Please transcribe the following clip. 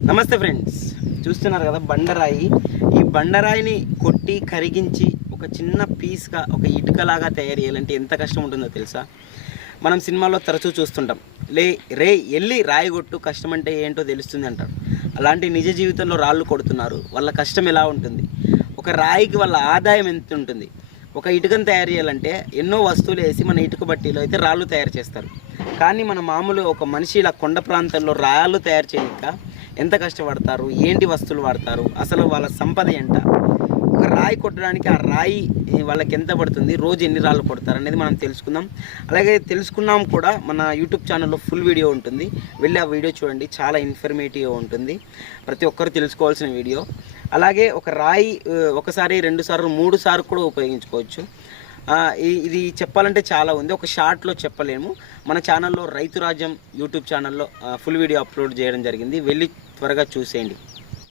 నమస్తే ఫ్రెండ్స్, చూస్తున్నారు కదా బండరాయి. ఈ బండరాయిని కొట్టి కరిగించి ఒక చిన్న పీస్గా ఒక ఇటుకలాగా తయారు చేయాలంటే ఎంత కష్టం ఉంటుందో తెలుసా? మనం సినిమాలో తరచూ చూస్తుంటాం, ఎల్లి రాయి కొట్టు, కష్టం అంటే ఏంటో తెలుస్తుంది అంటారు. అలాంటి నిజ జీవితంలో రాళ్ళు కొడుతున్నారు. వాళ్ళ కష్టం ఎలా ఉంటుంది, ఒక రాయికి వాళ్ళ ఆదాయం ఎంత ఉంటుంది. ఒక ఇటుకను తయారు చేయాలంటే ఎన్నో వస్తువులు వేసి మన ఇటుక బట్టీలో అయితే రాళ్ళు తయారు చేస్తారు. కానీ మన మామూలు ఒక మనిషి ఇలా కొండ ప్రాంతంలో రాళ్ళు తయారు చేయక ఎంత కష్టపడతారు, ఏంటి వస్తువులు వాడతారు, అసలు వాళ్ళ సంపద ఎంత, ఒక రాయి కొట్టడానికి ఆ రాయి వాళ్ళకి ఎంత పడుతుంది, రోజు ఎన్ని రాళ్ళు కొడతారు అనేది మనం తెలుసుకుందాం. అలాగే తెలుసుకున్నాం కూడా, మన యూట్యూబ్ ఛానల్లో ఫుల్ వీడియో ఉంటుంది, వెళ్ళి ఆ వీడియో చూడండి, చాలా ఇన్ఫర్మేటివ్ ఉంటుంది, ప్రతి ఒక్కరు తెలుసుకోవాల్సిన వీడియో. అలాగే ఒక రాయి ఒకసారి, 2 సార్లు, 3 సార్లు కూడా ఉపయోగించుకోవచ్చు. ఇది చెప్పాలంటే చాలా ఉంది, ఒక షార్ట్లో చెప్పలేము. మన ఛానల్లో రైతు రాజ్యం యూట్యూబ్ ఛానల్లో ఫుల్ వీడియో అప్లోడ్ చేయడం జరిగింది, వెళ్ళి త్వరగా చూసేయండి.